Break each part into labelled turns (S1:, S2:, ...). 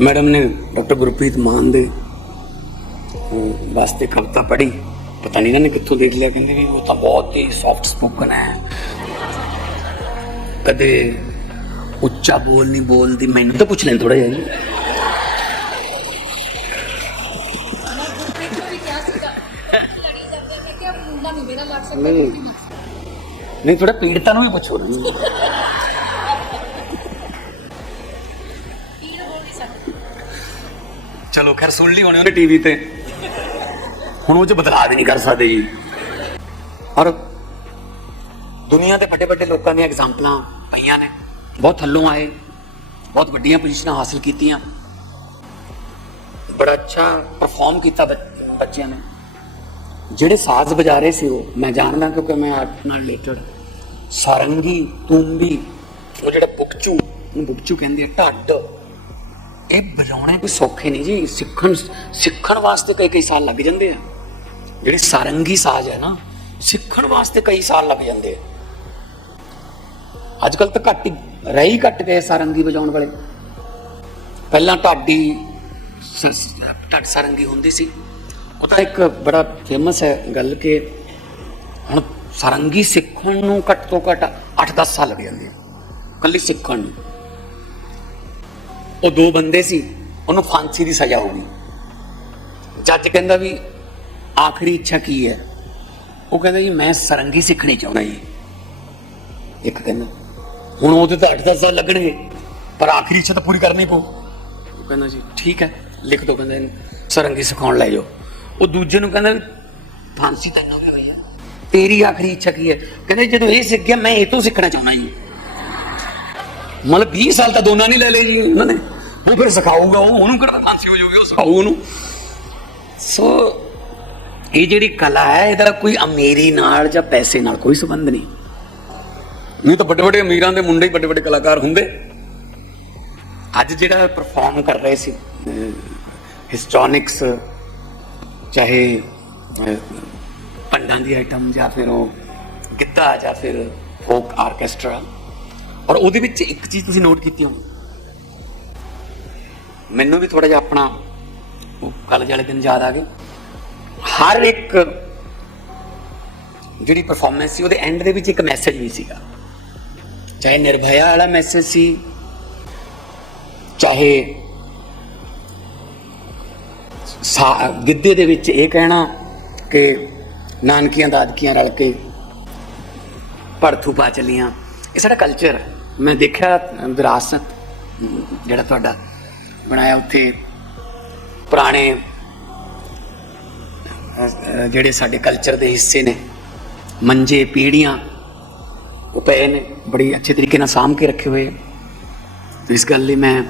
S1: Madam ਨੇ doctor Gurpreet Maan ਦੇ ਵਾਸਤੇ ਕਵਿਤਾ ਪੜ੍ਹੀ। ਪਤਾ ਨਹੀਂ ਨੇ ਕਿੱਥੋਂ ਦੇਖ ਲਿਆ ਕਹਿੰਦੇ ਵੀ ਉਹ ਤਾਂ ਬਹੁਤ ਹੀ ਸੌਫਟ ਸਪੋਕਨ ਹੈ। ਕਦੇ ਉੱਚਾ ਬੋਲ ਨਹੀਂ ਬੋਲਦੀ ਮੈਨੂੰ ਤਾਂ ਪੁੱਛ ਲੈਣ ਥੋੜਾ ਜਿਹਾ ਜੀ।
S2: ਨਹੀਂ
S1: ਥੋੜਾ ਪੀੜਤਾਂ ਨੂੰ ਵੀ ਪੁੱਛੋ। ਚਲੋ ਖੈਰ ਸੁਣ ਲਈ ਹੋਣੀ ਉਹਨੇ। ਟੀਵੀ ਤੇ। ਹੁਣ ਉਹ ਚ ਬਦਲਾਅ ਵੀ ਨਹੀਂ ਕਰ ਸਕਦੇ ਜੀ। ਔਰ ਦੁਨੀਆ ਦੇ ਵੱਡੇ ਵੱਡੇ ਲੋਕਾਂ ਦੀਆਂ ਐਗਜ਼ਾਮਪਲਾਂ ਪਈਆਂ ਨੇ। ਬਹੁਤ ਥੱਲੋਂ ਆਏ, ਬਹੁਤ ਵੱਡੀਆਂ ਪੋਜੀਸ਼ਨਾਂ ਹਾਸਲ ਕੀਤੀਆਂ। ਬੜਾ ਅੱਛਾ ਪਰਫਾਰਮ ਕੀਤਾ ਬੱਚਿਆਂ ਨੇ। ਜਿਹੜੇ ਸਾਜ਼ ਵਜਾ ਰਹੇ ਸੀ ਉਹ, ਮੈਂ ਜਾਣਦਾ ਕਿਉਂਕਿ ਮੈਂ ਆਰਟ ਨਾਲ ਰਿਲੇਟਡ ਸਾਰੰਗੀ, ਤੂੰਬੀ, ਉਹ ਜਿਹੜਾ ਬੁਕਚੂ, ਉਹਨੂੰ ਬੁਕਚੂ ਕਹਿੰਦੇ ਆ, ਢੱਡ। ਇਹ ਵਜਾਉਣੇ ਕੋਈ ਸੌਖੇ ਨਹੀਂ ਜੀ, ਸਿੱਖਣ ਸਿੱਖਣ ਵਾਸਤੇ ਕਈ ਕਈ ਸਾਲ ਲੱਗ ਜਾਂਦੇ ਆ। ਜਿਹੜੇ ਸਾਰੰਗੀ ਸਾਜ਼ ਹੈ ਨਾ, ਸਿੱਖਣ ਵਾਸਤੇ ਕਈ ਸਾਲ ਲੱਗ ਜਾਂਦੇ ਆ। ਅੱਜ ਕੱਲ ਤਾਂ ਘੱਟ ਹੀ, ਰਹਿ ਹੀ ਘੱਟ ਗਏ ਸਾਰੰਗੀ ਵਜਾਉਣ ਵਾਲੇ। ਪਹਿਲਾਂ ਢਾਡੀ ਢੱਡ ਸਾਰੰਗੀ ਹੁੰਦੀ ਸੀ। ਉਹ ਤਾਂ ਇੱਕ ਬੜਾ ਫੇਮਸ ਹੈ ਗੱਲ ਕਿ ਹੁਣ ਸਾਰੰਗੀ ਸਿੱਖਣ ਨੂੰ ਘੱਟ ਤੋਂ ਘੱਟ 8-10 ਸਾਲ ਲੱਗ ਜਾਂਦੇ ਆ। ਕੱਲੀ ਸਿੱਖਣ ਨੂੰ। ਉਹ ਦੋ ਬੰਦੇ ਸੀ ਉਹਨੂੰ ਫਾਂਸੀ ਦੀ ਸਜ਼ਾ ਹੋ ਗਈ। ਜੱਜ ਕਹਿੰਦਾ ਵੀ ਆਖਰੀ ਇੱਛਾ ਕੀ ਹੈ? ਉਹ ਕਹਿੰਦਾ ਜੀ ਮੈਂ ਸਰੰਗੀ ਸਿੱਖਣੀ ਚਾਹੁੰਦਾ ਜੀ। ਇੱਕ ਕਹਿੰਦਾ ਹੁਣ ਉਹਦੇ ਤਾਂ 8-10 ਸਾਲ ਲੱਗਣਗੇ ਪਰ ਆਖਰੀ ਇੱਛਾ ਤਾਂ ਪੂਰੀ ਕਰਨੀ ਪਊ। ਉਹ ਕਹਿੰਦਾ ਜੀ ਠੀਕ ਹੈ ਲਿਖ ਦੋ ਕਹਿੰਦਾ ਇਹਨੂੰ, ਸਰੰਗੀ ਸਿਖਾਉਣ ਲੈ ਜਾਓ। ਉਹ ਦੂਜੇ ਨੂੰ ਕਹਿੰਦਾ ਵੀ ਫਾਂਸੀ ਤੈਨੂੰ ਵੀ ਹੋਈ ਹੈ ਤੇਰੀ ਆਖਰੀ ਇੱਛਾ ਕੀ ਹੈ? ਕਹਿੰਦੇ ਜਦੋਂ ਇਹ ਸਿੱਖ ਗਿਆ ਮੈਂ ਇਹ ਤੋਂ ਸਿੱਖਣਾ ਚਾਹੁੰਦਾ ਜੀ। ਮਤਲਬ 20 ਸਾਲ ਤਾਂ ਦੋਨਾਂ ਨੇ ਲੈ ਲਏ ਜੀ ਉਹਨਾਂ ਨੇ। ਉਹ ਫਿਰ ਸਿਖਾਊਗਾ ਉਹ ਉਹਨੂੰ ਕਿਹੜਾ ਫਾਂਸੀ ਹੋ ਜਾਊਗੀ ਉਹ ਸਿਖਾਊ ਉਹਨੂੰ। ਸੋ ਇਹ ਜਿਹੜੀ ਕਲਾ ਹੈ ਇਹਦਾ ਕੋਈ ਅਮੀਰੀ ਨਾਲ ਜਾਂ ਪੈਸੇ ਨਾਲ ਕੋਈ ਸੰਬੰਧ ਨਹੀਂ। ਨਹੀਂ ਤਾਂ ਵੱਡੇ ਵੱਡੇ ਅਮੀਰਾਂ ਦੇ ਮੁੰਡੇ ਹੀ ਵੱਡੇ ਵੱਡੇ ਕਲਾਕਾਰ ਹੁੰਦੇ। ਅੱਜ ਜਿਹੜਾ ਪਰਫਾਰਮ ਕਰ ਰਹੇ ਸੀ ਹਿਸਟੋਨਿਕਸ ਚਾਹੇ ਅਹ, ਪੰਡਾਂ ਦੀ ਆਈਟਮ ਜਾਂ ਫਿਰ ਉਹ ਗਿੱਧਾ ਜਾਂ ਫਿਰ ਫੋਕ ਆਰਕੈਸਟਰਾ ਔਰ ਉਹਦੇ ਵਿੱਚ ਇੱਕ ਚੀਜ਼ ਤੁਸੀਂ ਨੋਟ ਕੀਤੀ ਹੋਣੀ। ਮੈਨੂੰ ਵੀ ਥੋੜਾ ਜਿਹਾ ਆਪਣਾ ਉਹ ਵਾਲੇ ਦਿਨ ਯਾਦ ਆ ਗਏ। ਹਰ ਇੱਕ ਜਿਹੜੀ ਪਰਫਾਰਮੈਂਸ ਸੀ, ਉਹਦੇ ਐਂਡ ਦੇ ਵਿੱਚ ਇੱਕ ਮੈਸੇਜ ਵੀ ਸੀਗਾ। ਚਾਹੇ ਨਿਰਭਇਆ ਵਾਲਾ ਮੈਸੇਜ ਸੀ, ਚਾਹੇ ਸਾ- ਗਿੱਧੇ ਦੇ ਵਿੱਚ ਇਹ ਕਹਿਣਾ ਕਿ ਨਾਨਕੀਆਂ, ਦਾਦਕੀਆਂ ਰਲ ਕੇ ਭਰਥੂ ਪਾ ਚੱਲੀਆਂ। ਇਹ ਸਾਡਾ ਕਲਚਰ ਮੈਂ ਦੇਖਿਆ, ਵਿਰਾਸਤ, ਜਿਹੜਾ ਤੁਹਾਡਾ ਬਣਾਇਆ ਉੱਥੇ, ਪੁਰਾਣੇ ਜਿਹੜੇ ਸਾਡੇ ਕਲਚਰ ਦੇ ਹਿੱਸੇ ਨੇ, ਮੰਜੇ, ਪੀੜੀਆਂ, ਉਹ ਪਏ ਨੇ, ਬੜੀ ਅੱਛੇ ਤਰੀਕੇ ਨਾਲ ਸਾਂਭ ਕੇ ਰੱਖੇ ਹੋਏ ਤੇ ਇਸ ਗੱਲ ਲਈ ਮੈਂ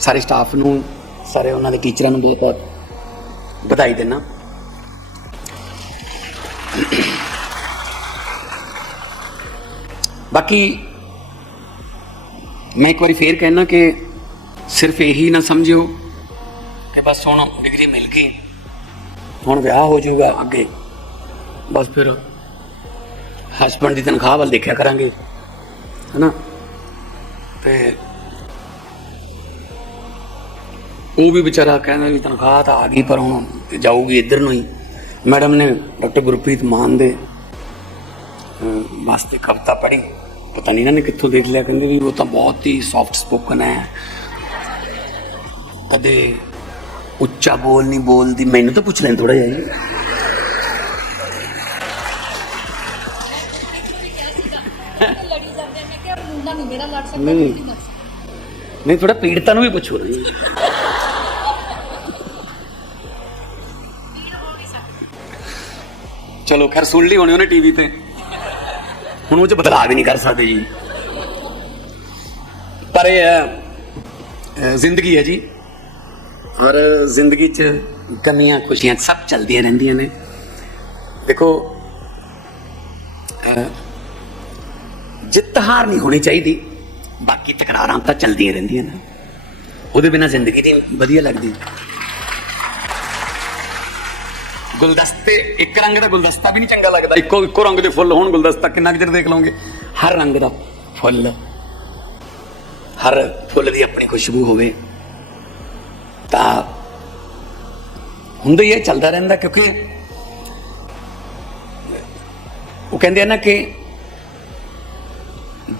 S1: ਸਾਰੇ ਸਟਾਫ ਨੂੰ, ਸਾਰੇ ਉਹਨਾਂ ਦੇ ਟੀਚਰਾਂ ਨੂੰ ਬਹੁਤ ਬਹੁਤ ਵਧਾਈ ਦਿੰਦਾ। ਬਾਕੀ ਮੈਂ ਇੱਕ ਵਾਰੀ ਫੇਰ ਕਹਿਣਾ ਕਿ ਸਿਰਫ ਇਹੀ ਨਾ ਸਮਝਿਓ ਕਿ ਬਸ ਹੁਣ ਡਿਗਰੀ ਮਿਲ ਗਈ, ਹੁਣ ਵਿਆਹ ਹੋ ਜਾਊਗਾ ਅੱਗੇ। ਬਸ ਫਿਰ ਹਸਬੰਡ ਦੀ ਤਨਖਾਹ ਵੱਲ ਦੇਖਿਆ ਕਰਾਂਗੇ, ਹਨਾ? ਤੇ ਉਹ ਵੀ ਵਿਚਾਰਾ ਕਹਿੰਦਾ ਵੀ ਤਨਖਾਹ ਤਾਂ ਆ ਗਈ ਪਰ ਹੁਣ ਜਾਊਗੀ ਇੱਧਰ ਨੂੰ ਹੀ। ਮੈਡਮ ਨੇ ਡਾਕਟਰ ਗੁਰਪ੍ਰੀਤ ਮਾਨ ਦੇ ਵਾਸਤੇ ਕਵਿਤਾ ਪੜ੍ਹੀ। ਪਤਾ ਨਹੀਂ ਇਹਨਾਂ ਨੇ ਕਿੱਥੋਂ ਦੇਖ ਲਿਆ ਕਹਿੰਦੇ ਵੀ ਉਹ ਤਾਂ ਬਹੁਤ ਹੀ ਸੌਫਟ ਸਪੋਕਨ ਹੈ। ਕਦੇ ਉੱਚਾ ਬੋਲ ਨਹੀਂ ਬੋਲਦੀ ਮੈਨੂੰ ਤਾਂ ਪੁੱਛ ਲੈਣ ਥੋੜਾ ਜਿਹਾ ਜੀ।
S2: ਨਹੀਂ।
S1: ਥੋੜਾ ਪੀੜਤਾਂ ਨੂੰ ਵੀ ਪੁੱਛੋ। ਜੀ ਚਲੋ ਖੈਰ ਸੁਣ ਲਈ ਹੋਣੀ ਉਹਨੇ ਟੀਵੀ ਤੇ। ਹੁਣ ਉਹ ਚ ਬਦਲਾਅ ਵੀ ਨਹੀਂ ਕਰ ਸਕਦੇ ਜੀ। ਪਰ ਇਹ ਹੈ ਜ਼ਿੰਦਗੀ ਹੈ ਜੀ। ਔਰ ਜ਼ਿੰਦਗੀ ਚ ਕਮੀਆਂ ਖੁਸ਼ੀਆਂ ਸਭ ਚੱਲਦੀਆਂ ਰਹਿੰਦੀਆਂ ਨੇ। ਦੇਖੋ ਜਿੱਤ ਹਾਰ ਨਹੀਂ ਹੋਣੀ ਚਾਹੀਦੀ, ਬਾਕੀ ਤਕਰਾਰਾਂ ਤਾਂ ਚੱਲਦੀਆਂ ਰਹਿੰਦੀਆਂ ਨੇ। ਉਹਦੇ ਬਿਨਾ ਜ਼ਿੰਦਗੀ ਨਹੀਂ ਵਧੀਆ ਲੱਗਦੀ। ਗੁਲਦਸਤੇ, ਇੱਕ ਰੰਗ ਦਾ ਗੁਲਦਸਤਾ ਵੀ ਨਹੀਂ ਚੰਗਾ ਲੱਗਦਾ। ਇੱਕੋ ਇੱਕੋ ਰੰਗ ਦੇ ਫੁੱਲ ਹੋਣ, ਗੁਲਦਸਤਾ ਕਿੰਨਾ ਕੁ ਚਿਰ ਦੇਖ ਲਓਗੇ? ਹਰ ਰੰਗ ਦਾ ਫੁੱਲ। ਹਰ ਫੁੱਲ ਦੀ ਆਪਣੀ ਖੁਸ਼ਬੂ ਹੋਵੇ। ਤਾਂ ਹੁੰਦਾ ਹੀ ਇਹ ਚੱਲਦਾ ਰਹਿੰਦਾ, ਕਿਉਂਕਿ ਉਹ ਕਹਿੰਦੇ ਆ ਨਾ ਕਿ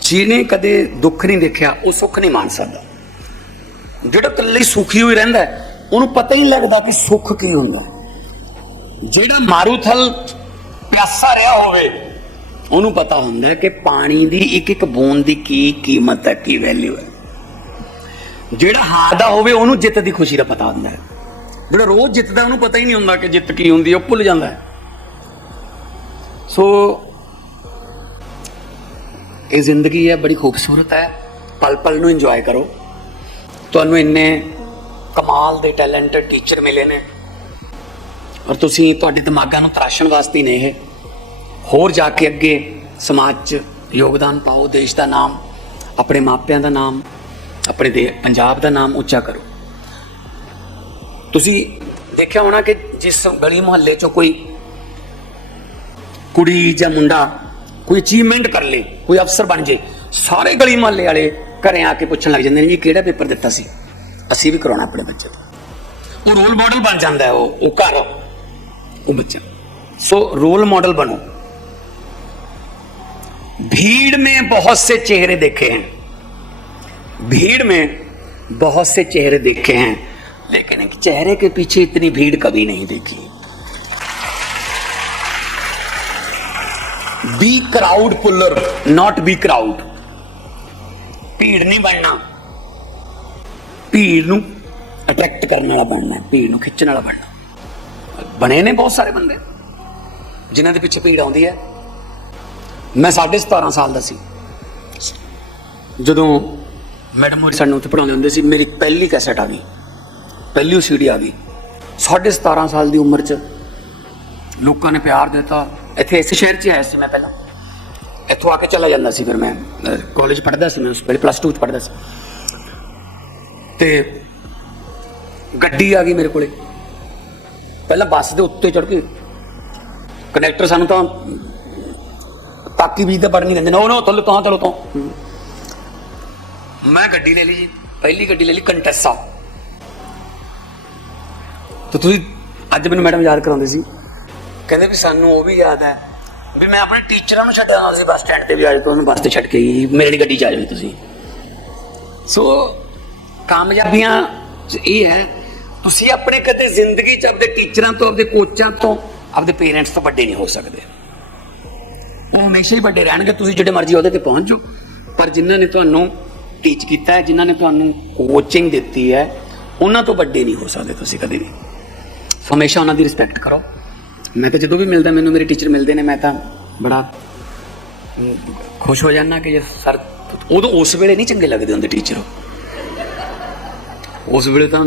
S1: ਜਿਹਨੇ ਕਦੇ ਦੁੱਖ ਨਹੀਂ ਦੇਖਿਆ, ਉਹ ਸੁੱਖ ਨਹੀਂ ਮਾਣ ਸਕਦਾ। ਜਿਹੜਾ ਇਕੱਲੇ ਸੁਖੀ ਹੋਈ ਰਹਿੰਦਾ, ਉਹਨੂੰ ਪਤਾ ਹੀ ਨਹੀਂ ਲੱਗਦਾ ਕਿ ਸੁੱਖ ਕੀ ਹੁੰਦਾ। ਹੈ। ਜਿਹੜਾ ਮਾਰੂਥਲ ਪਿਆਸਾ ਰਿਹਾ ਹੋਵੇ, ਉਹਨੂੰ ਪਤਾ ਹੁੰਦਾ ਕਿ ਪਾਣੀ ਦੀ ਇੱਕ ਇੱਕ ਬੂੰਦ ਦੀ ਕੀ ਕੀਮਤ ਹੈ, ਕੀ ਵੈਲਿਊ ਹੈ। ਜਿਹੜਾ ਹਾਰਦਾ ਹੋਵੇ, ਉਹਨੂੰ ਜਿੱਤ ਦੀ ਖੁਸ਼ੀ ਦਾ ਪਤਾ ਹੁੰਦਾ ਹੈ। ਜਿਹੜਾ ਰੋਜ਼ ਜਿੱਤਦਾ, ਉਹਨੂੰ ਪਤਾ ਹੀ ਨਹੀਂ ਹੁੰਦਾ ਕਿ ਜਿੱਤ ਕੀ ਹੁੰਦੀ, ਉਹ ਭੁੱਲ ਜਾਂਦਾ ਹੈ। ਸੋ, ਇਹ ਜ਼ਿੰਦਗੀ ਹੈ, ਬੜੀ ਖੂਬਸੂਰਤ ਹੈ। ਪਲ ਪਲ ਨੂੰ ਇੰਜੋਏ ਕਰੋ। ਤੁਹਾਨੂੰ ਇੰਨੇ ਕਮਾਲ ਦੇ ਟੈਲੈਂਟਡ ਟੀਚਰ ਮਿਲੇ ਨੇ। ਔਰ ਤੁਸੀਂ ਤੁਹਾਡੇ ਦਿਮਾਗਾਂ ਨੂੰ ਤਰਾਸ਼ਣ ਵਾਸਤੇ ਹੀ ਨੇ ਇਹ। ਹੋਰ ਜਾ ਕੇ ਅੱਗੇ ਸਮਾਜ 'ਚ ਯੋਗਦਾਨ ਪਾਓ, ਦੇਸ਼ ਦਾ ਨਾਮ, ਆਪਣੇ ਮਾਪਿਆਂ ਦਾ ਨਾਮ, ਆਪਣੇ ਦੇ ਪੰਜਾਬ ਦਾ ਨਾਮ ਉੱਚਾ ਕਰੋ। ਤੁਸੀਂ ਦੇਖਿਆ ਹੋਣਾ ਕਿ ਜਿਸ ਗਲੀ ਮੁਹੱਲੇ 'ਚੋਂ ਕੋਈ ਕੁੜੀ ਜਾਂ ਮੁੰਡਾ ਕੋਈ ਅਚੀਵਮੈਂਟ ਕਰ ਲੇ, ਕੋਈ ਅਫਸਰ ਬਣ ਜੇ, ਸਾਰੇ ਗਲੀ ਮੁਹੱਲੇ ਵਾਲੇ ਘਰੇ ਆ ਕੇ ਪੁੱਛਣ ਲੱਗ ਜਾਂਦੇ ਨੇ ਜੀ ਕਿਹੜਾ ਪੇਪਰ ਦਿੱਤਾ ਸੀ? ਅਸੀਂ ਵੀ ਕਰਾਉਣਾ ਆਪਣੇ ਬੱਚੇ ਦਾ ਉਹ ਰੋਲ ਮਾਡਲ ਬਣ ਜਾਂਦਾ ਹੈ ਉਹ ਉਹ ਘਰ। ਉਹ ਬੱਚਾ ਸੋ रोल मॉडल बनो भीड़ में बहुत से चेहरे देखे हैं भीड़ में बहुत से चेहरे देखे हैं लेकिन एक चेहरे के पीछे इतनी भीड़ कभी नहीं देखी be crowd puller not be crowd ਭੀੜ ਨਹੀਂ ਬਣਨਾ ਭੀੜ ਨੂੰ ਅਟਰੈਕਟ ਕਰਨ ਵਾਲਾ ਬਣਨਾ ਹੈ, ਭੀੜ ਨੂੰ ਖਿੱਚਣ ਵਾਲਾ ਬਣਨਾ ਬਣੇ ਨੇ ਬਹੁਤ ਸਾਰੇ ਬੰਦੇ, ਜਿਨ੍ਹਾਂ ਦੇ ਪਿੱਛੇ ਭੀੜ ਆਉਂਦੀ ਹੈ। ਮੈਂ 17.5 ਸਾਲ ਦਾ ਸੀ। ਜਦੋਂ ਮੈਡਮ ਹੋਰੀ ਸਾਨੂੰ ਉੱਥੇ ਪੜਾਉਂਦੇ ਹੁੰਦੇ ਸੀ, ਮੇਰੀ ਪਹਿਲੀ ਕੈਸਟ ਆ ਗਈ, ਪਹਿਲੀ ਸੀਡੀ ਆ ਗਈ। 17.5 ਸਾਲ ਦੀ ਉਮਰ 'ਚ ਲੋਕਾਂ ਨੇ ਪਿਆਰ ਦਿੱਤਾ। ਇੱਥੇ ਇਸ ਸ਼ਹਿਰ 'ਚ ਆਇਆ ਸੀ ਮੈਂ ਪਹਿਲਾਂ। ਇੱਥੋਂ ਆ ਕੇ ਚਲਾ ਜਾਂਦਾ ਸੀ ਫਿਰ ਮੈਂ ਕਾਲਜ ਪੜ੍ਹਦਾ ਸੀ ਮੈਂ ਉਸ ਵੇਲੇ ਪਲੱਸ 2 ਚ ਪੜ੍ਹਦਾ ਸੀ। ਤੇ ਗੱਡੀ ਆ ਗਈ ਮੇਰੇ ਕੋਲੇ। ਪਹਿਲਾਂ ਬੱਸ ਦੇ ਉੱਤੇ ਚੜ ਕੇ ਕਨੈਕਟਰ ਸਾਨੂੰ ਤਾਂ ਤਾਕੀ ਵੀ ਤਾਂ ਪੜ ਨਹੀਂ ਦਿੰਦੇ। ਨਾ ਉਹ ਥੱਲੇ ਤੋਂ ਥੱਲੇ ਤੋਂ। ਮੈਂ ਗੱਡੀ ਲੈ ਲਈ ਜੀ। ਪਹਿਲੀ ਗੱਡੀ ਲੈ ਲਈ ਕੰਟੈਸਾ। ਤੇ ਤੁਸੀਂ ਅੱਜ ਮੈਨੂੰ ਮੈਡਮ ਯਾਦ ਕਰਾਉਂਦੇ ਸੀ। ਕਹਿੰਦੇ ਵੀ ਸਾਨੂੰ ਉਹ ਵੀ ਯਾਦ ਹੈ ਵੀ ਮੈਂ ਆਪਣੇ ਟੀਚਰਾਂ ਨੂੰ ਛੱਡਣ ਆਉਂਦਾ ਸੀ ਬੱਸ ਸਟੈਂਡ ਤੇ ਵੀ ਅੱਜ ਤੋਂ ਉਹਨੂੰ ਬੱਸ ਤੇ ਛੱਡ ਕੇ ਗਈ ਮੇਰੇ ਲਈ ਗੱਡੀ ਚ ਆ ਜਾਵੇ ਤੁਸੀਂ। ਸੋ ਕਾਮਯਾਬੀਆਂ ਇਹ ਹੈ ਤੁਸੀਂ ਆਪਣੇ ਕਦੇ ਜ਼ਿੰਦਗੀ 'ਚ ਆਪਣੇ ਟੀਚਰਾਂ ਤੋਂ ਆਪਣੇ ਕੋਚਾਂ ਤੋਂ ਆਪਣੇ ਪੇਰੈਂਟਸ ਤੋਂ ਵੱਡੇ ਨਹੀਂ ਹੋ ਸਕਦੇ। ਉਹ ਹਮੇਸ਼ਾ ਹੀ ਵੱਡੇ ਰਹਿਣਗੇ, ਤੁਸੀਂ ਜਿਹੜੇ ਮਰਜ਼ੀ ਉਹਦੇ ਤੇ ਪਹੁੰਚ ਜਾਓ। ਪਰ ਜਿਨ੍ਹਾਂ ਨੇ ਤੁਹਾਨੂੰ ਟੀਚ ਕੀਤਾ ਹੈ, ਜਿਨ੍ਹਾਂ ਨੇ ਤੁਹਾਨੂੰ ਕੋਚਿੰਗ ਦਿੱਤੀ ਹੈ, ਉਹਨਾਂ ਤੋਂ ਵੱਡੇ ਨਹੀਂ ਹੋ ਸਕਦੇ ਤੁਸੀਂ ਕਦੇ ਵੀ। ਸੋ ਹਮੇਸ਼ਾ ਉਹਨਾਂ ਦੀ ਰਿਸਪੈਕਟ ਕਰੋ। ਮੈਂ ਤਾਂ ਜਦੋਂ ਵੀ ਮਿਲਦਾ, ਮੈਨੂੰ ਮੇਰੇ ਟੀਚਰ ਮਿਲਦੇ ਨੇ, ਮੈਂ ਤਾਂ ਬੜਾ ਖੁਸ਼ ਹੋ ਜਾਂਦਾ ਕਿ ਸਰ, ਉਦੋਂ ਉਸ ਵੇਲੇ ਨਹੀਂ ਚੰਗੇ ਲੱਗਦੇ ਹੁੰਦੇ ਟੀਚਰ ਉਸ ਵੇਲੇ ਤਾਂ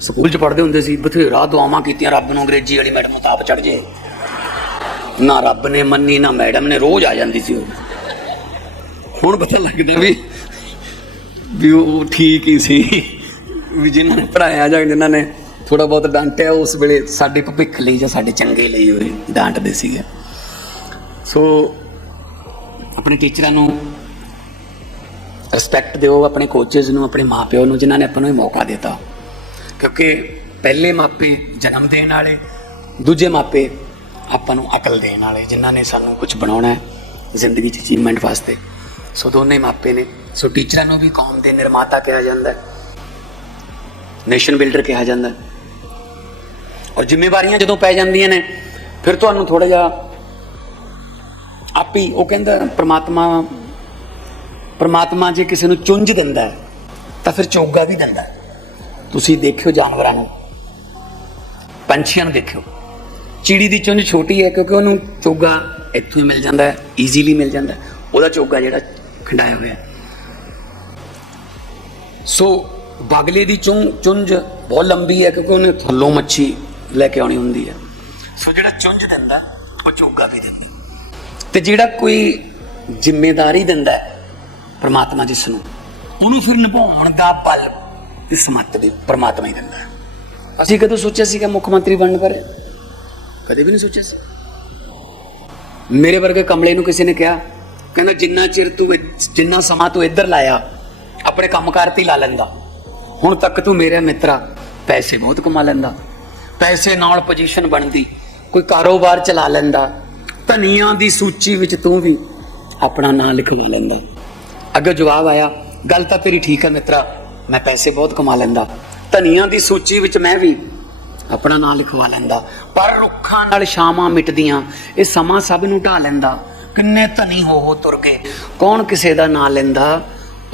S1: ਸਕੂਲ ਚ ਪੜ੍ਹਦੇ ਹੁੰਦੇ ਸੀ, ਬਥੇਰਾ ਦੁਆਵਾਂ ਕੀਤੀਆਂ, ਰੱਬ ਨੂੰ ਅੰਗਰੇਜ਼ੀ ਵਾਲੀ ਮੈਡਮ ਮੁਤਾਬ ਚੜ ਜੇ। ਨਾ ਰੱਬ ਨੇ ਮੰਨੀ, ਨਾ ਮੈਡਮ ਨੇ, ਰੋਜ਼ ਆ ਜਾਂਦੀ ਸੀ ਉਹ। ਹੁਣ ਪਤਾ ਲੱਗਦਾ ਵੀ ਵੀ ਉਹ ਠੀਕ ਹੀ ਸੀ। ਵੀ ਜਿਨ੍ਹਾਂ ਨੇ ਪੜਾਇਆ ਜਾਂ ਜਿਨ੍ਹਾਂ ਨੇ ਥੋੜਾ ਬਹੁਤ ਡਾਂਟਿਆ, ਉਸ ਵੇਲੇ ਸਾਡੇ ਭਵਿੱਖ ਲਈ ਜਾਂ ਸਾਡੇ ਚੰਗੇ ਲਈ ਉਹ ਡਾਂਟਦੇ ਸੀਗੇ। ਸੋ, ਆਪਣੇ ਟੀਚਰਾਂ ਨੂੰ ਰਿਸਪੈਕਟ ਦਿਓ, ਆਪਣੇ ਕੋਚਸ ਨੂੰ, ਆਪਣੇ ਮਾਪਿਓ ਨੂੰ, ਜਿਨ੍ਹਾਂ ਨੇ ਆਪਾਂ ਨੂੰ ਇਹ ਮੌਕਾ ਦਿੱਤਾ। ਕਿਉਂਕਿ ਪਹਿਲੇ ਮਾਪੇ ਜਨਮ ਦੇਣ ਵਾਲੇ, ਦੂਜੇ ਮਾਪੇ ਆਪਾਂ ਨੂੰ ਅਕਲ ਦੇਣ ਵਾਲੇ, ਜਿਨ੍ਹਾਂ ਨੇ ਸਾਨੂੰ ਕੁਝ ਬਣਾਉਣਾ ਹੈ ਜ਼ਿੰਦਗੀ 'ਚ ਅਚੀਵਮੈਂਟ ਵਾਸਤੇ। ਸੋ ਦੋਨੇ ਮਾਪੇ ਨੇ, ਸੋ ਟੀਚਰਾਂ ਨੂੰ ਵੀ ਕੌਮ ਦੇ ਨਿਰਮਾਤਾ ਕਿਹਾ ਜਾਂਦਾ ਹੈ, ਨੇਸ਼ਨ ਬਿਲਡਰ ਕਿਹਾ ਜਾਂਦਾ ਹੈ। ਔਰ ਜ਼ਿੰਮੇਵਾਰੀਆਂ ਜਦੋਂ ਪੈ ਜਾਂਦੀਆਂ ਨੇ, ਫਿਰ ਤੁਹਾਨੂੰ ਥੋੜਾ ਜਿਹਾ ਆਪੀ ਉਹ ਕਹਿੰਦਾ ਪ੍ਰਮਾਤਮਾ ਪ੍ਰਮਾਤਮਾ ਜੇ ਕਿਸੇ ਨੂੰ ਚੁੰਝ ਦਿੰਦਾ ਤਾਂ ਫਿਰ ਚੋਗਾ ਵੀ ਦਿੰਦਾ ਤੁਸੀਂ ਦੇਖਿਓ ਜਾਨਵਰਾਂ ਨੂੰ। ਪੰਛੀਆਂ ਨੂੰ ਦੇਖਿਓ। ਚਿੜੀ ਦੀ ਚੁੰਝ ਛੋਟੀ ਹੈ ਕਿਉਂਕਿ ਉਹਨੂੰ ਚੋਗਾ ਇੱਥੋਂ ਹੀ ਮਿਲ ਜਾਂਦਾ ਹੈ ਈਜ਼ੀਲੀ ਮਿਲ ਜਾਂਦਾ ਹੈ। ਉਹਦਾ ਚੋਗਾ ਜਿਹੜਾ ਖੰਡਾਇਆ ਹੋਇਆ ਸੋ ਬਗਲੇ ਦੀ ਚੁੰ, ਚੁੰਝ ਬਹੁਤ ਲੰਬੀ ਹੈ ਕਿਉਂਕਿ ਉਹਨੇ ਥੱਲੋਂ ਮੱਛੀ ਲੈ ਕੇ ਆਉਣੀ ਹੁੰਦੀ ਹੈ। ਸੋ ਜਿਹੜਾ ਚੁੰਝ ਦਿੰਦਾ, ਉਹ ਚੋਗਾ ਵੀ ਦਿੰਦੀ। ਤੇ ਜਿਹੜਾ ਕੋਈ ਜ਼ਿੰਮੇਵਾਰੀ ਦਿੰਦਾ ਪਰਮਾਤਮਾ ਜਿਸ ਨੂੰ, ਉਹਨੂੰ ਫਿਰ ਨਿਭਾਉਣ ਦਾ ਬਲ ਤੇ ਸਮੱਤ ਵੀ ਪ੍ਰਮਾਤਮਾ ਹੀ ਦਿੰਦਾ ਹੈ। ਅਸੀਂ ਕਦੋਂ ਸੋਚਿਆ ਸੀਗਾ ਮੁੱਖ ਮੰਤਰੀ ਬਣਨ ਬਾਰੇ? ਕਦੇ ਵੀ ਨਹੀਂ ਸੋਚਿਆ ਸੀ। ਮੇਰੇ ਵਰਗੇ ਕਮਲੇ ਨੂੰ ਕਿਸੇ ਨੇ ਕਿਹਾ ਕਹਿੰਦਾ ਜਿੰਨਾ ਚਿਰ ਤੂੰ ਜਿੰਨਾ ਸਮਾਂ ਤੂੰ ਇੱਧਰ ਲਾਇਆ ਆਪਣੇ ਕੰਮਕਾਰ ਤੇ ਹੀ ਲਾ ਲੈਂਦਾ। ਹੁਣ ਤੱਕ ਤੂੰ ਮੇਰੇ ਮਿੱਤਰਾ ਪੈਸੇ ਬਹੁਤ ਕਮਾ ਲੈਂਦਾ। ਪੈਸੇ ਨਾਲ ਪੋਜੀਸ਼ਨ ਬਣਦੀ ਕੋਈ ਕਾਰੋਬਾਰ ਚਲਾ ਲੈਂਦਾ। ਧਨੀਆਂ ਦੀ ਸੂਚੀ ਵਿੱਚ ਤੂੰ ਵੀ ਆਪਣਾ ਨਾਂ ਲਿਖਵਾ ਲੈਂਦਾ। ਅੱਗੇ ਜਵਾਬ ਆਇਆ ਗੱਲ ਤਾਂ ਤੇਰੀ ਠੀਕ ਹੈ ਮਿੱਤਰਾ। ਮੈਂ ਪੈਸੇ ਬਹੁਤ ਕਮਾ ਲੈਂਦਾ। ਧਨੀਆਂ ਦੀ ਸੂਚੀ ਵਿੱਚ ਮੈਂ ਵੀ ਆਪਣਾ ਨਾਂ ਲਿਖਵਾ ਲੈਂਦਾ। ਪਰ ਰੁੱਖਾਂ ਨਾਲ ਛਾਵਾਂ ਮਿਟਦੀਆਂ, ਇਹ ਸਮਾਂ ਸਭ ਨੂੰ ਢਾ ਲੈਂਦਾ। ਕਿੰਨੇ ਧਨੀ ਹੋ ਹੋ ਤੁਰ ਗਏ। ਕੌਣ ਕਿਸੇ ਦਾ ਨਾਂ ਲੈਂਦਾ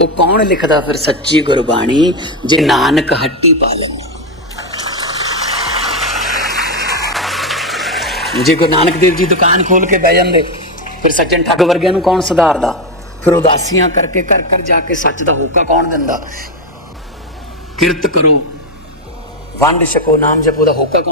S1: ਉਹ ਕੌਣ ਲਿਖਦਾ ਫਿਰ ਸੱਚੀ ਗੁਰਬਾਣੀ, ਜੇ ਨਾਨਕ ਹੱਟੀ ਪਾ ਲੈਂਦਾ। ਜੇ ਗੁਰੂ ਨਾਨਕ ਦੇਵ ਜੀ ਦੁਕਾਨ ਖੋਲ ਕੇ ਬਹਿ ਜਾਂਦੇ, ਫਿਰ ਸੱਚਨ ਠੱਗ ਵਰਗਿਆਂ ਨੂੰ ਕੌਣ ਸੁਧਾਰਦਾ? ਫਿਰ ਉਦਾਸੀਆਂ ਕਰਕੇ ਘਰ ਘਰ ਜਾ ਕੇ ਸੱਚ ਦਾ ਹੋਕਾ ਕੌਣ ਦਿੰਦਾ? ਕਿਰਤ ਕਰੋ। ਵੰਡ ਛਕੋ ਨਾਮ ਜਪੋ ਦਾ ਹੋਕਾ ਕੌਣ